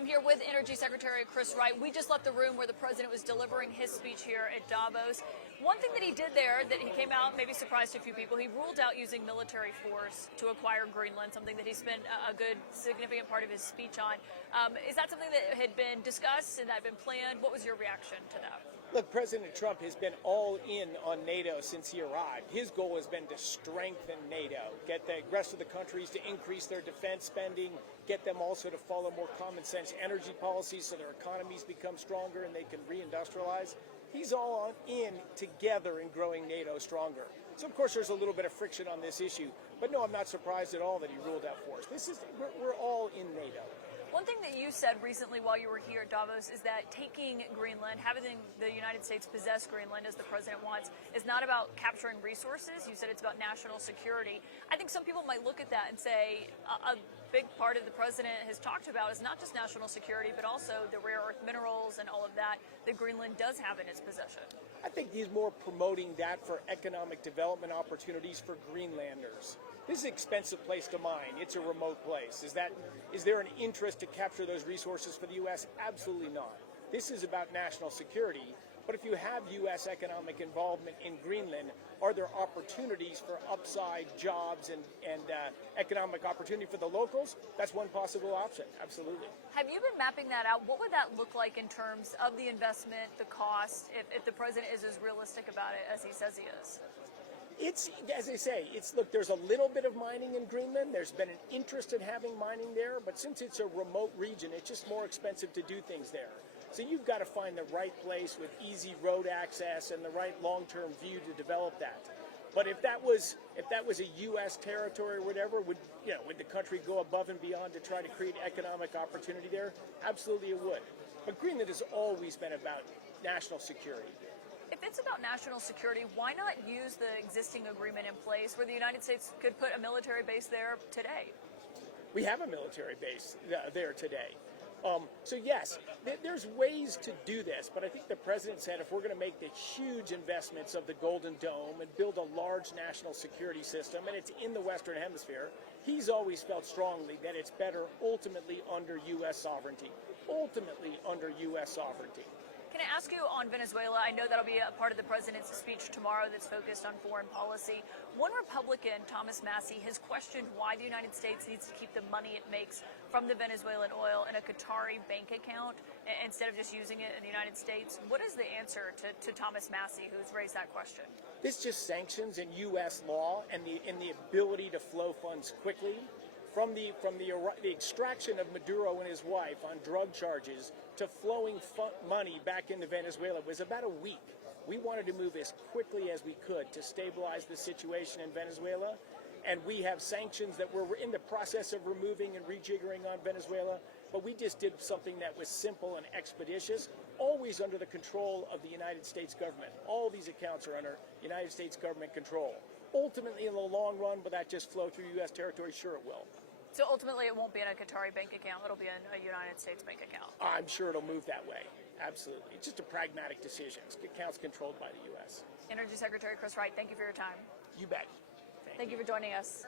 I'm here with Energy Secretary Chris Wright. We just left the room where the president was delivering his speech here at Davos. One thing that he did there that he came out, maybe surprised a few people, he ruled out using military force to acquire Greenland, something that he spent a good, significant part of his speech on. Is that something that had been discussed and that had been planned? What was your reaction to that? Look, President Trump has been all in on NATO since he arrived. His goal has been to strengthen NATO, get the rest of the countries to increase their defense spending, get them also to follow more common sense energy policies so their economies become stronger and they can reindustrialize. He's all in together in growing NATO stronger. So, of course, there's a little bit of friction on this issue. But no, I'm not surprised at all that he ruled out force. We're all in NATO. One thing that you said recently while you were here at Davos is that taking Greenland, having the United States possess Greenland as the president wants, is not about capturing resources. You said it's about national security. I think some people might look at that and say a big part of the president has talked about is not just national security, but also the rare earth minerals and all of that Greenland does have in its possession. I think he's more promoting that for economic development opportunities for Greenlanders. This is an expensive place to mine. It's a remote place. Is there an interest to capture those resources for the U.S.? Absolutely not. This is about national security. But if you have U.S. economic involvement in Greenland, are there opportunities for upside jobs and economic opportunity for the locals? That's one possible option. Absolutely. Have you been mapping that out? What would that look like in terms of the investment, the cost, if the president is as realistic about it as he says he is? It's, as I say, look, there's a little bit of mining in Greenland. There's been an interest in having mining there, but since it's a remote region, it's just more expensive to do things there. So you've got to find the right place with easy road access and the right long-term view to develop that. But if that was a U.S. territory or whatever, would the country go above and beyond to try to create economic opportunity there? Absolutely it would. But Greenland has always been about national security. If it's about national security, why not use the existing agreement in place where the United States could put a military base there today? We have a military base there today. So yes, there's ways to do this, but I think the president said if we're going to make the huge investments of the Golden Dome and build a large national security system, and it's in the Western Hemisphere, he's always felt strongly that it's better ultimately under U.S. sovereignty. Ultimately under U.S. sovereignty. Can I ask you on Venezuela? I know that'll be a part of the president's speech tomorrow that's focused on foreign policy. One Republican, Thomas Massie, has questioned why the United States needs to keep the money it makes from the Venezuelan oil in a Qatari bank account instead of just using it in the United States. What is the answer to Thomas Massie, who's raised that question? This just sanctions in U.S. law and the ability to flow funds quickly. From the extraction of Maduro and his wife on drug charges to flowing money back into Venezuela was about a week. We wanted to move as quickly as we could to stabilize the situation in Venezuela, and we have sanctions that we're in the process of removing and rejiggering on Venezuela, but we just did something that was simple and expeditious, always under the control of the United States government. All these accounts are under United States government control. Ultimately, in the long run, will that just flow through U.S. territory? Sure it will. So ultimately, it won't be in a Qatari bank account. It'll be in a United States bank account. I'm sure it'll move that way. Absolutely. It's just a pragmatic decision. Accounts controlled by the U.S. Energy Secretary Chris Wright, thank you for your time. You bet. Thank you for joining us.